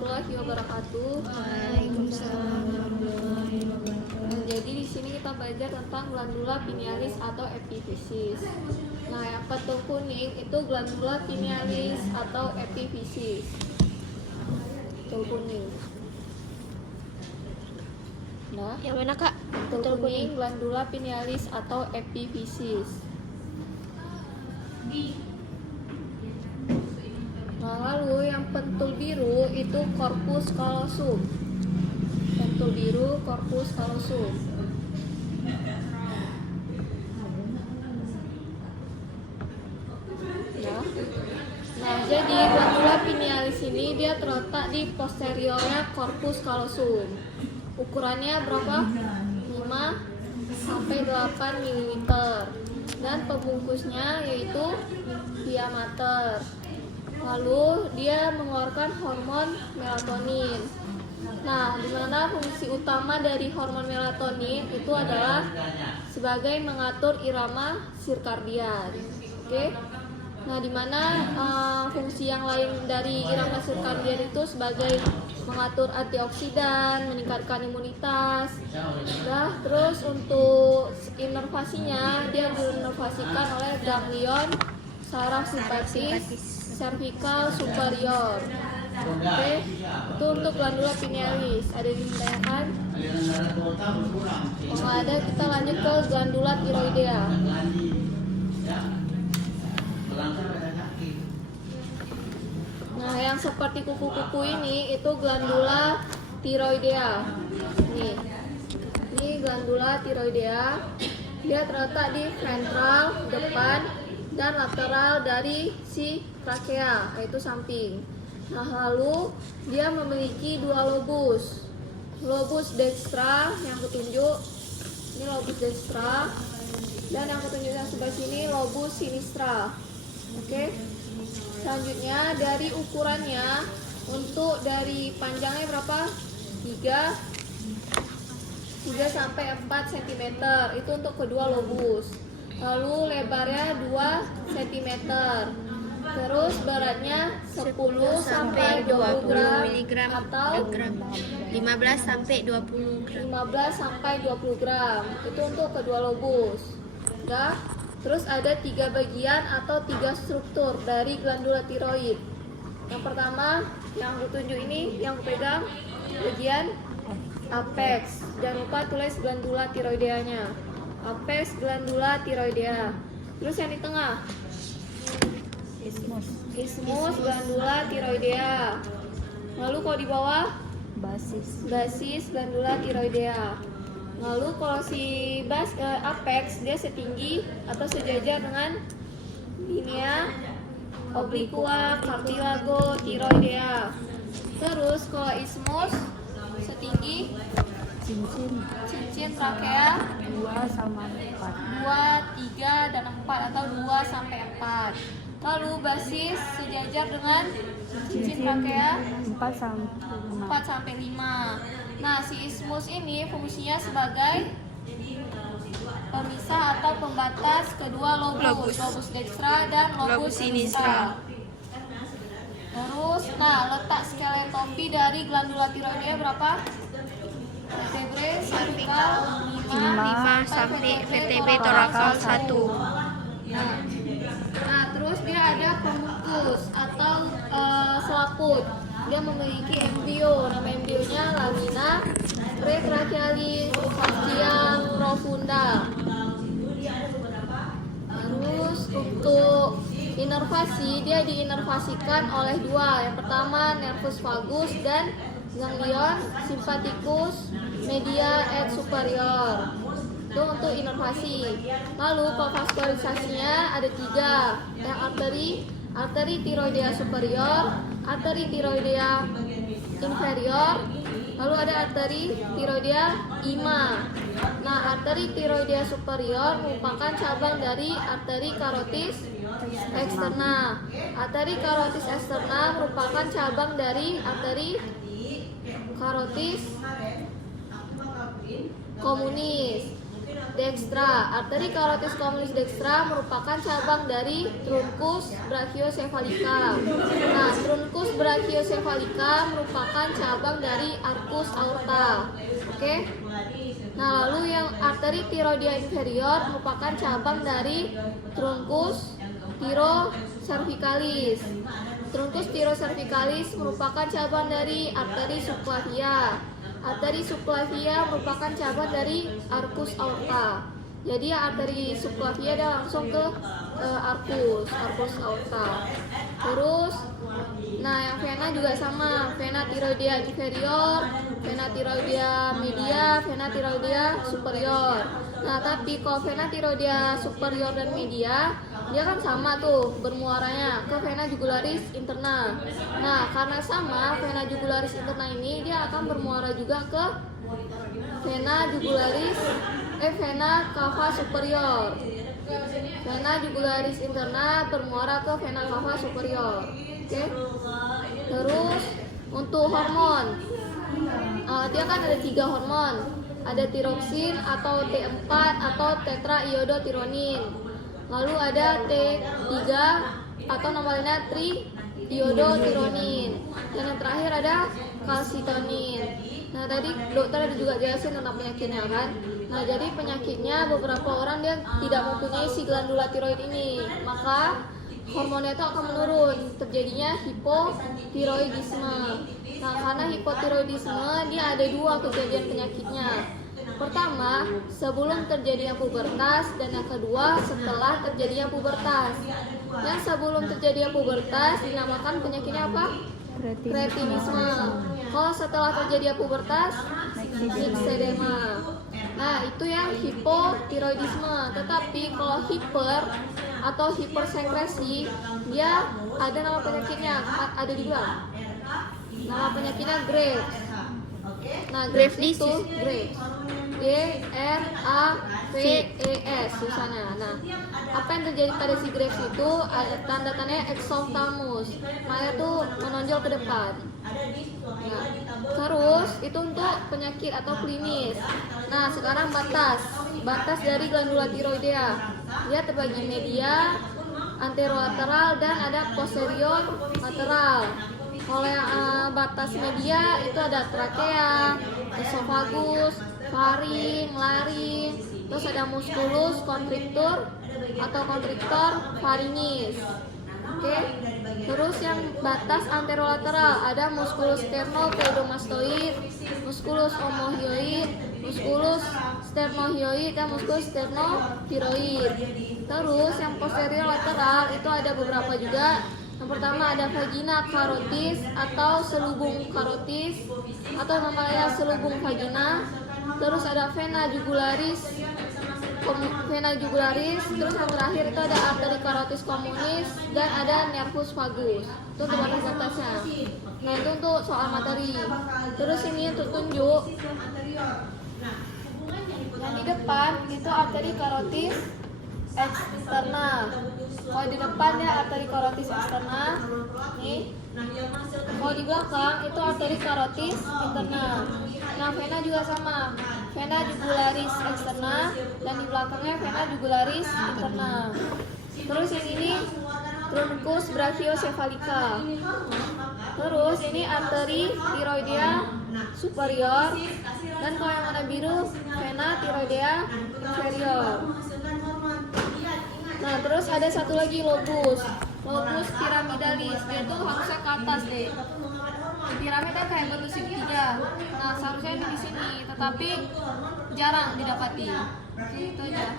warahmatullahi wabarakatuh. Waalaikumsalam warahmatullahi wabarakatuh. Jadi di sini kita belajar tentang glandula pinealis atau epifisis. Nah, yang pentul kuning itu glandula pinealis atau epifisis. Pentul kuning. Nah, Yang mana kak? pentul kuning glandula pinealis atau epifisis. Nah, lalu yang pentul biru itu corpus callosum. Pentul biru corpus callosum. Ya. Nah, jadi glandula pinealis ini dia terletak di posteriornya corpus callosum. Ukurannya berapa? 5 sampai 8 mm. Dan pembungkusnya yaitu diameter. Lalu dia mengeluarkan hormon melatonin. Nah, di mana fungsi utama dari hormon melatonin itu adalah sebagai mengatur irama sirkadian. Oke. Nah, di mana fungsi yang lain dari irama sirkadian itu sebagai mengatur antioksidan, meningkatkan imunitas. Nah, terus untuk inervasinya dia diinervasikan oleh ganglion saraf simpatis cervical superior. Oke, itu untuk glandula pinealis. Ada yang ditanyakan? Kalau ada, kita lanjut ke glandula tiroidea. Nah, yang seperti kuku-kuku ini itu glandula tiroidea. Ini glandula tiroidea. Dia terletak di ventral depan dan lateral dari si trakea, yaitu samping. Nah, lalu dia memiliki dua lobus. Lobus dextra yang kutunjuk, ini lobus dextra, dan yang kutunjuk yang sebelah sini lobus sinistra. Oke. Selanjutnya dari ukurannya, untuk dari panjangnya berapa? 3 sampai 4 cm. Itu untuk kedua lobus. Lalu lebarnya 2 cm. Terus beratnya 10 sampai 20 gram atau 15 sampai 20 gram. 15 sampai 20 gram. Itu untuk kedua lobus. Udah. Terus ada 3 bagian atau 3 struktur dari glandula tiroid. Yang pertama, yang kutunjuk ini, yang kupegang bagian apex. Jangan lupa tulis glandula tiroideanya. Apex glandula tiroidea. Terus yang di tengah, isthmus glandula tiroidea. Lalu kalau di bawah, basis glandula tiroidea. Lalu kalau si apex dia setinggi atau sejajar dengan linea obliqua cartilago tiroidea. Terus kalau isthmus setinggi cincin trakea 2 sama 4. 2, 3, dan 4 atau 2 sampai 4. Lalu basis sejajar dengan cincin trakea 4 sampai 5. Nah, si isthmus ini fungsinya sebagai pemisah atau pembatas kedua lobus dextra dan lobus sinistra. Terus, nah, letak skeletopi dari glandula tiroidea berapa? Vertebrae cervical 5 sampai vertebrae thoracal 1. Nah, terus dia ada pembungkus atau selaput. Dia memiliki embrio, nama embrionya lamina pretrachealis fasciam profunda. Terus untuk inervasi, dia diinervasikan oleh 2. Yang pertama nervus vagus dan ganglion sympathicus media et superior. Itu untuk inervasi. Lalu vaskularisasinya ada 3. Yang arteri tiroidea superior, arteri tiroidea inferior, lalu ada arteri tiroidea ima. Nah, arteri tiroidea superior merupakan cabang dari arteri carotis externa. Arteri carotis externa merupakan cabang dari arteri carotis communis. dextra. Arteri karotis communis dextra merupakan cabang dari truncus brachiocephalica. Nah, truncus brachiocephalica merupakan cabang dari arcus aorta. Oke. Nah, lalu yang arteri tiroidea inferior merupakan cabang dari truncus thyrocervicalis. Truncus thyrocervicalis merupakan cabang dari arteri subclavia. Arteri subclavia merupakan cabang dari arcus aorta. Jadi arteri subclavia dia langsung ke arcus aorta. Terus, nah yang vena juga sama, vena tiroidea inferior, vena tiroidea media, vena tiroidea superior. Nah tapi kalau vena tiroidea superior dan media, dia kan sama tuh bermuaranya ke vena jugularis interna. Nah karena sama, vena jugularis interna ini dia akan bermuara juga ke vena cava superior. Vena jugularis interna bermuara ke vena cava superior. Oke. Terus untuk hormon, dia kan ada 3 hormon. Ada tiroksin atau T4 atau tetraiodothyronin. Lalu ada T3 atau nama lainnya triiodothyronin. Dan yang terakhir ada kalsitonin. Nah tadi dokter ada juga jelasin tentang penyakitnya kan. Nah jadi penyakitnya beberapa orang dia tidak mempunyai si glandula tiroid ini, maka hormonnya itu akan menurun, terjadinya hipotiroidisme. Nah karena hipotiroidisme dia ada 2 kejadian penyakitnya. Pertama, sebelum terjadinya pubertas, dan yang kedua setelah terjadinya pubertas. Yang sebelum terjadinya pubertas dinamakan penyakitnya apa? Kretinisme. Kalau setelah terjadinya pubertas, myxedema. Nah itu yang hipotiroidisme. Tetapi kalau hiper atau hipersekresi, dia ada nama penyakitnya, ada juga. Nama penyakitnya Graves. Nah Graves itu Graves, Graves susahnya. Nah apa yang terjadi pada si Graves itu ada tanda-tandanya exophthalmos, mata tuh menonjol ke depan. Nah, terus itu untuk penyakit atau klinis. Nah sekarang batas dari glandula tiroidea, dia terbagi media, anterolateral, dan ada posterior lateral. Kalau yang batas media itu ada trakea, esofagus, faring, laring, terus ada musculus constrictor atau constrictor pharyngeus. Oke. Terus yang batas anterolateral ada musculus sternocleidomastoid, musculus omohyoid, musculus sternohyoid, dan musculus sternothyroid. Terus yang posterior lateral itu ada beberapa juga. Yang pertama ada vagina carotis atau selubung carotis atau namanya selubung vagina. Terus ada vena jugularis, terus yang terakhir itu ada arteri carotis communis dan ada nervus vagus. Itu untuk batas-batasnya. Nah itu untuk soal materi. Terus ini untuk tunjuk. Yang di depan itu arteri carotis eksterna. Kalau di depannya arteri carotis eksterna, nih. Kalau di belakang itu arteri carotis interna. Nah, vena juga sama, vena jugularis eksterna, dan di belakangnya vena jugularis interna. Terus yang ini truncus brachiocephalica. Terus ini arteri tiroidea superior, dan kalau yang warna biru vena tiroidea inferior. Nah terus ada satu lagi lobus piramidalis, dia tuh harusnya ke atas deh. Piramid kan kayak bentuk segitiga. Nah seharusnya di sini, tetapi jarang didapati. Oke, itu aja.